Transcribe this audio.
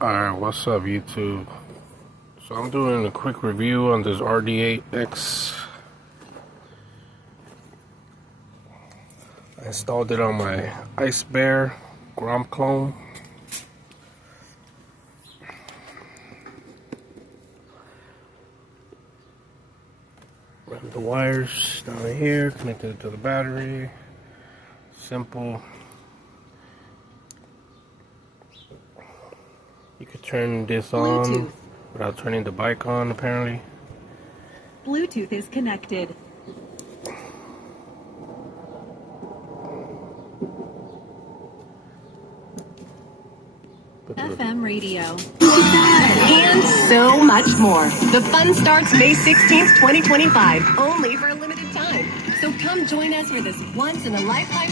Alright, what's up YouTube? So I'm doing a quick review on this rd8. I installed it on my Ice Bear Grom clone. Run the wires down here, connected it to the battery. Simple. You could turn this on without turning the bike on, apparently. Bluetooth is connected. FM radio. And so much more. The fun starts May 16th, 2025, only for a limited time. So come join us for this once-in-a-lifetime